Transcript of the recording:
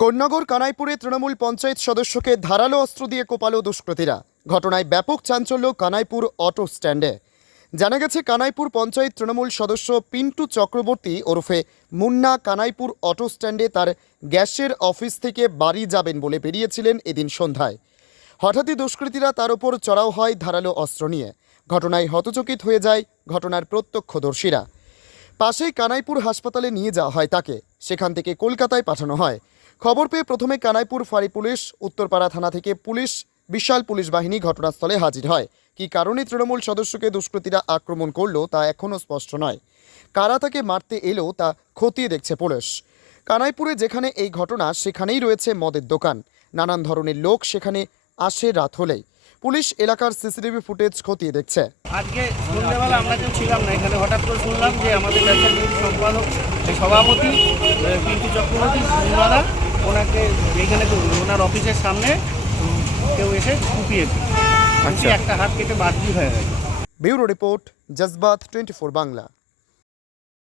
কোন্নগর কানাইপুরে তৃণমূল পঞ্চায়েত সদস্যকে ধারালো অস্ত্র দিয়ে কোপালো দুষ্কৃতীরা। ঘটনায় ব্যাপক চাঞ্চল্য কানাইপুর অটো স্ট্যান্ডে। জানা গেছে, কানাইপুর পঞ্চায়েত তৃণমূল সদস্য পিন্টু চক্রবর্তী ওরফে মুন্না কানাইপুর অটো স্ট্যান্ডে তার গ্যাসের অফিস থেকে বাড়ি যাবেন বলে বেরিয়েছিলেন এদিন সন্ধ্যায়। হঠাৎই দুষ্কৃতীরা তার ওপর চড়াও হয় ধারালো অস্ত্র নিয়ে। ঘটনায় হতচকিত হয়ে যায় ঘটনার প্রত্যক্ষদর্শীরা। পাশেই কানাইপুর হাসপাতালে নিয়ে যাওয়া হয় তাকে। সেখান থেকে কলকাতায় পাঠানো হয়। খবর পেয়ে প্রথমে কানাইপুর ফাঁড়ি পুলিশ, উত্তরপাড়া থানা থেকে পুলিশ, বিশাল পুলিশ বাহিনী ঘটনাস্থলে হাজির হয়। কী কারণে তৃণমূল সদস্যকে দুষ্কৃতীরা আক্রমণ করলো তা এখনও স্পষ্ট নয়। কারা তাকে মারতে এলো তা খতিয়ে দেখছে পুলিশ। কানাইপুরে যেখানে এই ঘটনা সেখানেই রয়েছে মদের দোকান। নানান ধরনের লোক সেখানে আসে রাত হলেই। পুলিশ এলাকার সিসিটিভি ফুটেজ খতিয়ে দেখছে। আজকে সন্ধ্যাবেলা আমরা কেউ ছিলাম না এখানে, হঠাৎ করে শুনলাম যে আমাদের ব্যবসা কমিটির সম্পাদক সভাপতি পিন্টু চক্রবর্তী দাদা ওনাকে এইখানে ওনার অফিসের সামনে কেউ এসে কুপিয়েছে। একটা হাত কেটে বাদ হয়ে গেছে। Bureau report, জজবাত 24 Bangla.